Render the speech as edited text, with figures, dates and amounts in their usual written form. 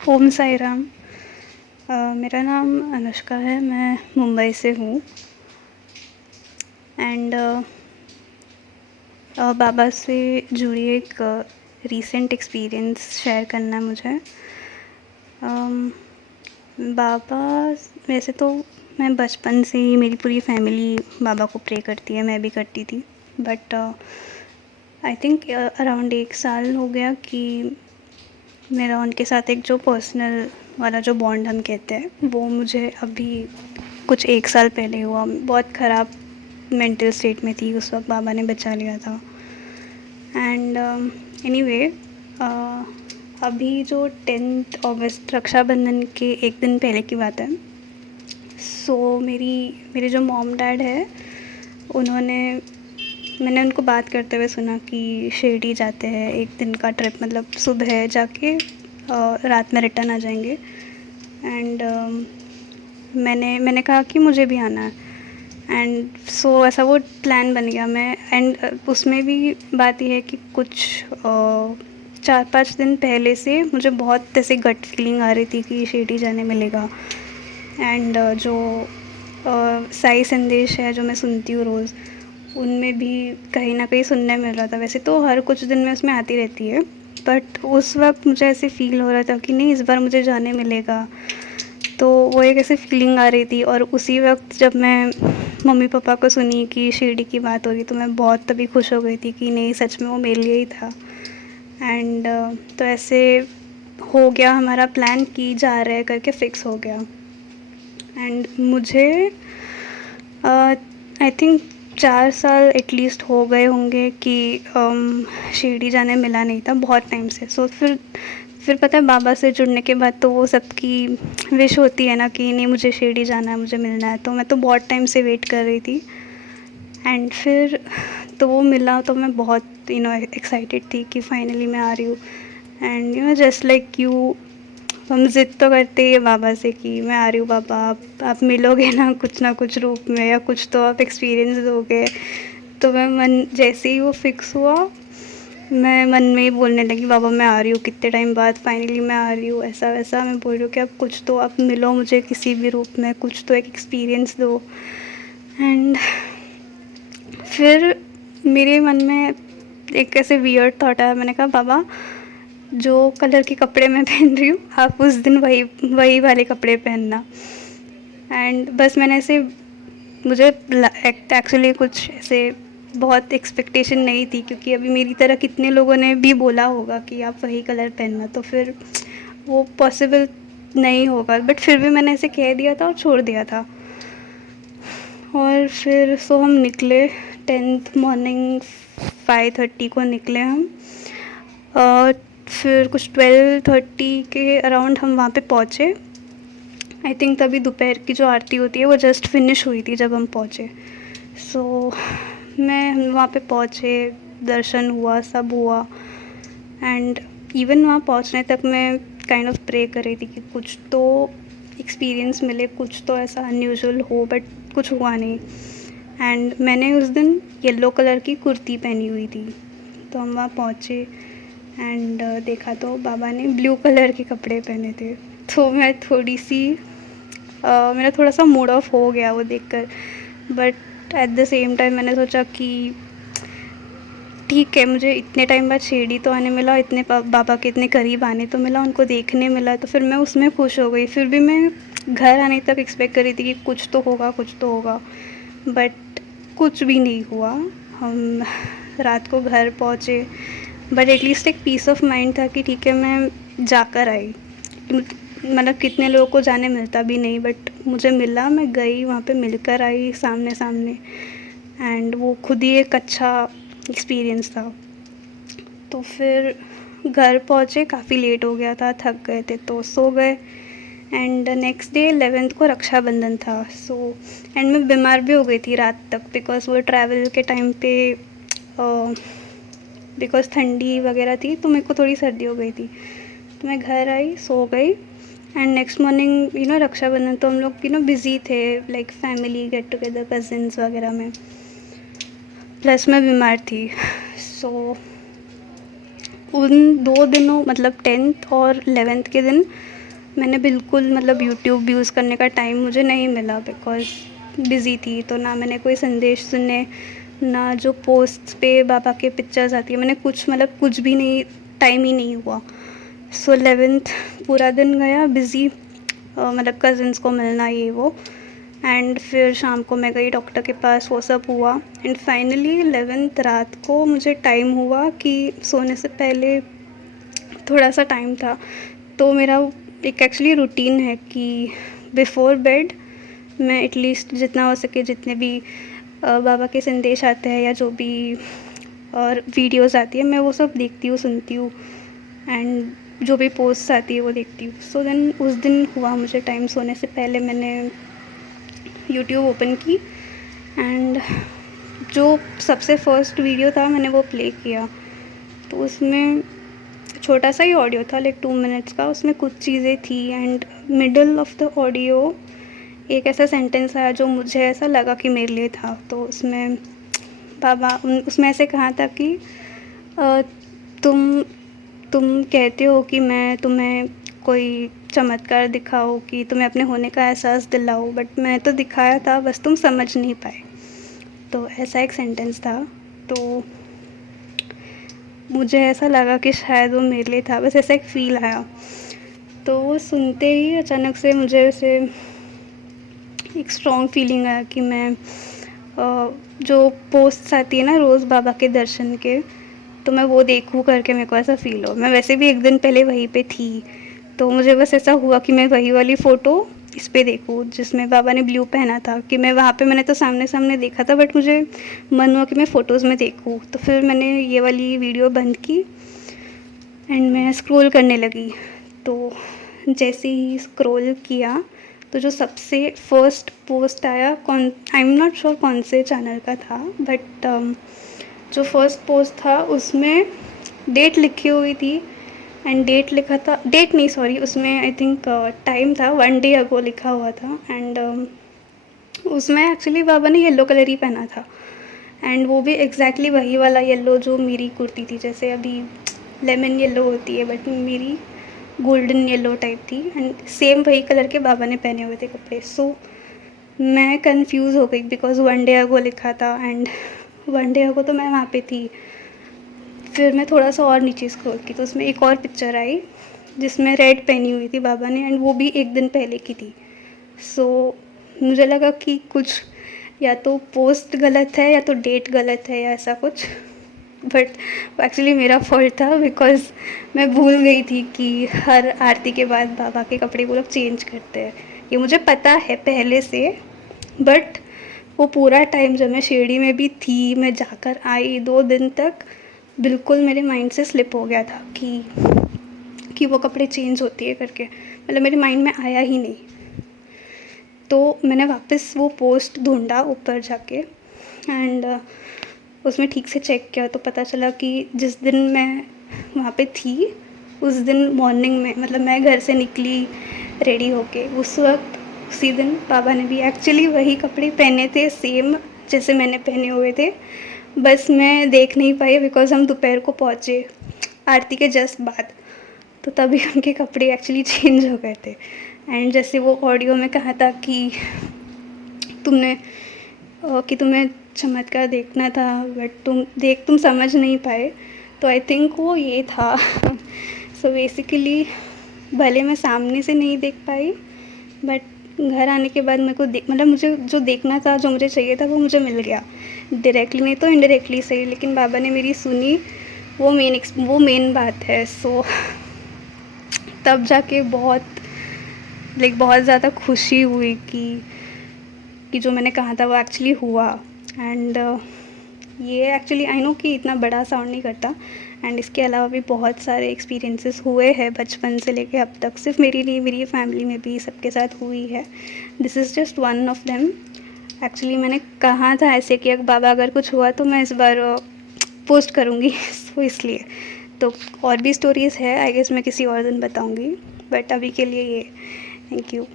ओम साई राम। मेरा नाम अनुष्का है, मैं मुंबई से हूँ। एंड बाबा से जुड़ी एक रीसेंट एक्सपीरियंस शेयर करना है मुझे। बाबा, वैसे तो मैं बचपन से ही, मेरी पूरी फैमिली बाबा को प्रे करती है, मैं भी करती थी। बट आई थिंक अराउंड 1 साल हो गया कि मेरा उनके साथ एक जो पर्सनल वाला जो बॉन्ड हम कहते हैं, वो मुझे अभी कुछ 1 साल पहले हुआ। बहुत ख़राब मेंटल स्टेट में थी उस वक्त, बाबा ने बचा लिया था। एंड एनीवे, अभी जो 10 अगस्त रक्षाबंधन के एक दिन पहले की बात है। मेरे जो मॉम डैड है, उन्होंने मैंने उनको बात करते हुए सुना कि शिरडी जाते हैं, एक दिन का ट्रिप, मतलब सुबह जाके रात में रिटर्न आ जाएंगे। एंड मैंने कहा कि मुझे भी आना है। एंड ऐसा वो प्लान बन गया। मैं उसमें भी बात यह है कि कुछ 4-5 दिन पहले से मुझे बहुत ऐसे गट फीलिंग आ रही थी कि शिरडी जाने मिलेगा। एंड जो साई संदेश है जो मैं सुनती हूँ रोज़, उनमें भी कहीं ना कहीं सुनने मिल रहा था। वैसे तो हर कुछ दिन में उसमें आती रहती है, बट उस वक्त मुझे ऐसे फ़ील हो रहा था कि नहीं, इस बार मुझे जाने मिलेगा। तो वो एक ऐसी फीलिंग आ रही थी। और उसी वक्त जब मैं मम्मी पापा को सुनी कि शिरडी की बात हो रही, तो मैं बहुत तभी खुश हो गई थी कि नहीं, सच में वो मेरे लिए ही था। एंड तो ऐसे हो गया, हमारा प्लान की जा रहा है करके फ़िक्स हो गया। एंड मुझे आई थिंक 4 साल एटलीस्ट हो गए होंगे कि शिरडी जाने मिला नहीं था, बहुत टाइम से। फिर पता है, बाबा से जुड़ने के बाद तो वो सबकी विश होती है ना कि नहीं, मुझे शिरडी जाना है, मुझे मिलना है। तो मैं तो बहुत टाइम से वेट कर रही थी। एंड फिर तो वो मिला, तो मैं बहुत एक्साइटेड थी कि फाइनली मैं आ रही हूँ। एंड जस्ट लाइक यू, हम ज़िद तो करते ही हैं बाबा से कि मैं आ रही हूँ बाबा, आप मिलोगे ना कुछ रूप में, या कुछ तो आप एक्सपीरियंस दोगे। तो मैं मन जैसे ही वो फिक्स हुआ, मैं मन में ही बोलने लगी, बाबा मैं आ रही हूँ, कितने टाइम बाद फाइनली मैं आ रही हूँ, ऐसा वैसा मैं बोल रही हूँ कि आप कुछ तो, आप मिलो मुझे किसी भी रूप में, कुछ तो एक एक्सपीरियंस दो। एंड फिर मेरे मन में एक ऐसे वियर्ड थॉट आया। मैंने कहा, बाबा जो कलर के कपड़े मैं पहन रही हूँ, आप उस दिन वही वही वाले कपड़े पहनना। एंड बस मैंने ऐसे, मुझे एक्चुअली कुछ ऐसे बहुत एक्सपेक्टेशन नहीं थी, क्योंकि अभी मेरी तरह कितने लोगों ने भी बोला होगा कि आप वही कलर पहनना, तो फिर वो पॉसिबल नहीं होगा। बट फिर भी मैंने ऐसे कह दिया था और छोड़ दिया था। और फिर हम निकले 10th मॉर्निंग 5:30 को निकले हम। फिर कुछ 12:30 के अराउंड हम वहाँ पे पहुँचे। आई थिंक तभी दोपहर की जो आरती होती है वो जस्ट फिनिश हुई थी जब हम पहुँचे। हम वहाँ पे पहुँचे, दर्शन हुआ, सब हुआ। एंड इवन वहाँ पहुँचने तक मैं काइंड ऑफ प्रे कर रही थी कि कुछ तो एक्सपीरियंस मिले, कुछ तो ऐसा अनयूजुअल हो, बट कुछ हुआ नहीं। एंड मैंने उस दिन येलो कलर की कुर्ती पहनी हुई थी। तो हम वहाँ पहुँचे एंड देखा तो बाबा ने ब्लू कलर के कपड़े पहने थे। तो मैं थोड़ी सी मेरा थोड़ा सा मूड ऑफ हो गया वो देखकर। But at the same time मैंने सोचा कि ठीक है, मुझे इतने टाइम बाद शिरडी तो आने मिला, इतने बाबा के इतने करीब आने तो मिला, उनको देखने मिला, तो फिर मैं उसमें खुश हो गई। फिर भी मैं घर आने तक एक्सपेक्ट कर रही थी कि कुछ तो होगा, कुछ तो होगा। बट कुछ भी नहीं हुआ। हम रात को घर पहुँचे, बट एटलीस्ट एक पीस ऑफ माइंड था कि ठीक है, मैं जाकर आई। मतलब कितने लोगों को जाने मिलता भी नहीं, बट मुझे मिला, मैं गई वहाँ पे, मिलकर आई सामने सामने। एंड वो खुद ही एक अच्छा एक्सपीरियंस था। तो फिर घर पहुँचे, काफ़ी लेट हो गया था, थक गए थे तो सो गए। एंड नेक्स्ट डे 11th को रक्षाबंधन था। एंड मैं बीमार भी हो गई थी रात तक, बिकॉज़ वो ट्रैवल के टाइम पे बिकॉज़ ठंडी वगैरह थी, तो मेरे को थोड़ी सर्दी हो गई थी। तो मैं घर आई, सो गई। एंड नेक्स्ट मॉर्निंग रक्षाबंधन तो हम लोग बिज़ी थे, like family get together, cousins वगैरह में, प्लस मैं बीमार थी। सो उन 2 दिनों मतलब 10th और 11th के दिन मैंने बिल्कुल मतलब यूट्यूब यूज़ करने का टाइम मुझे नहीं मिला, बिकॉज़ बिज़ी थी। तो ना मैंने कोई संदेश सुने, ना जो पोस्ट्स पे बाबा के पिक्चर्स आती है, मैंने कुछ मतलब कुछ भी नहीं, टाइम ही नहीं हुआ। सो 11th पूरा दिन गया बिज़ी, मतलब कज़िन्स को मिलना ये वो, एंड फिर शाम को मैं गई डॉक्टर के पास, वो सब हुआ। एंड फाइनली 11th रात को मुझे टाइम हुआ कि सोने से पहले थोड़ा सा टाइम था, तो मेरा एक एक्चुअली रूटीन है कि बिफ़ोर बेड मैं एटलीस्ट जितना हो सके, जितने भी बाबा के संदेश आते हैं या जो भी और वीडियोज़ आती है, मैं वो सब देखती हूँ, सुनती हूँ, एंड जो भी पोस्ट आती है वो देखती हूँ। सो देन उस दिन हुआ मुझे टाइम, सोने से पहले मैंने यूट्यूब ओपन की, एंड जो सबसे फर्स्ट वीडियो था मैंने वो प्ले किया। तो उसमें छोटा सा ही ऑडियो था, लाइक 2 मिनट्स का, उसमें कुछ चीज़ें थी, and middle of the audio एक ऐसा सेंटेंस आया जो मुझे ऐसा लगा कि मेरे लिए था। तो उसमें उसमें ऐसे कहा था कि अ, तुम तुम कहते हो कि मैं तुम्हें कोई चमत्कार दिखाऊँ, कि तुम्हें अपने होने का एहसास दिलाऊँ, बट मैं तो दिखाया था, बस तुम समझ नहीं पाए। तो ऐसा एक सेंटेंस था। तो मुझे ऐसा लगा कि शायद वो मेरे लिए था, बस ऐसा एक फ़ील आया। तो वो सुनते ही अचानक से मुझे ऐसे एक स्ट्रॉन्ग फीलिंग आया कि मैं जो पोस्ट्स आती है ना रोज़ बाबा के दर्शन के, तो मैं वो देखूँ करके मेरे को ऐसा फ़ील हो। मैं वैसे भी एक दिन पहले वहीं पे थी, तो मुझे बस ऐसा हुआ कि मैं वही वाली फ़ोटो इस पे देखूँ जिसमें बाबा ने ब्लू पहना था, कि मैं वहाँ पे मैंने तो सामने-सामने देखा था, बट मुझे मन हुआ कि मैं फ़ोटोज़ में देखूँ। तो फिर मैंने ये वाली वीडियो बंद की एंड मैं स्क्रॉल करने लगी। तो जैसे ही स्क्रॉल किया, तो जो सबसे फर्स्ट पोस्ट आया, कौन, आई एम नॉट श्योर कौन से चैनल का था, बट जो फर्स्ट पोस्ट था उसमें डेट लिखी हुई थी, एंड डेट लिखा था, डेट नहीं सॉरी, उसमें आई थिंक टाइम था 1 डे अगो लिखा हुआ था, एंड उसमें एक्चुअली बाबा ने येलो कलर ही पहना था, एंड वो भी एग्जैक्टली वही वाला येलो जो मेरी कुर्ती थी। जैसे अभी लेमन येलो होती है, बट मेरी गोल्डन येलो टाइप थी, एंड सेम वही कलर के बाबा ने पहने हुए थे कपड़े। सो मैं कंफ्यूज हो गई, बिकॉज़ 1 डे अगो लिखा था, एंड 1 डे अगो तो मैं वहाँ पे थी। फिर मैं थोड़ा सा और नीचे स्क्रॉल की, तो उसमें एक और पिक्चर आई जिसमें रेड पहनी हुई थी बाबा ने, एंड वो भी एक दिन पहले की थी। सो मुझे लगा कि कुछ या तो पोस्ट गलत है या तो डेट गलत है या ऐसा कुछ, बट एक्चुअली मेरा फॉल्ट था, बिकॉज़ मैं भूल गई थी कि हर आरती के बाद बाबा के कपड़े वो लोग चेंज करते हैं। ये मुझे पता है पहले से, बट वो पूरा टाइम जब मैं शिरडी में भी थी, मैं जाकर आई 2 दिन तक, बिल्कुल मेरे माइंड से स्लिप हो गया था कि वो कपड़े चेंज होती है करके, मतलब मेरे माइंड में आया ही नहीं। तो मैंने वापस वो पोस्ट ढूंढा ऊपर जाके, एंड उसमें ठीक से चेक किया, तो पता चला कि जिस दिन मैं वहाँ पे थी, उस दिन मॉर्निंग में, मतलब मैं घर से निकली रेडी होके, उस वक्त उसी दिन बाबा ने भी एक्चुअली वही कपड़े पहने थे, सेम जैसे मैंने पहने हुए थे, बस मैं देख नहीं पाई बिकॉज़ हम दोपहर को पहुँचे आरती के जस्ट बाद, तो तभी उनके कपड़े एक्चुअली चेंज हो गए थे। एंड जैसे वो ऑडियो में कहा था कि तुम्हें चमत्कार देखना था, बट तुम समझ नहीं पाए, तो आई थिंक वो ये था। सो बेसिकली भले मैं सामने से नहीं देख पाई, बट घर आने के बाद मेरे को मतलब मुझे जो देखना था, जो मुझे चाहिए था, वो मुझे मिल गया, डायरेक्टली नहीं तो इनडायरेक्टली सही, लेकिन बाबा ने मेरी सुनी, वो मेन बात है। सो तब जाके बहुत ज़्यादा खुशी हुई कि जो मैंने कहा था वो एक्चुअली हुआ। एंड ये एक्चुअली आई नो कि इतना बड़ा साउंड नहीं करता, एंड इसके अलावा भी बहुत सारे एक्सपीरियंसेस हुए हैं बचपन से लेके अब तक, सिर्फ मेरी नहीं, मेरी फैमिली में भी सबके साथ हुई है। This is just one of them. Actually मैंने कहा था ऐसे कि बाबा अगर कुछ हुआ तो मैं इस बार पोस्ट करूँगी। सो इसलिए तो और भी स्टोरीज़ है, आई गेस मैं किसी और दिन बताऊँगी, बट अभी के लिए ये। Thank you.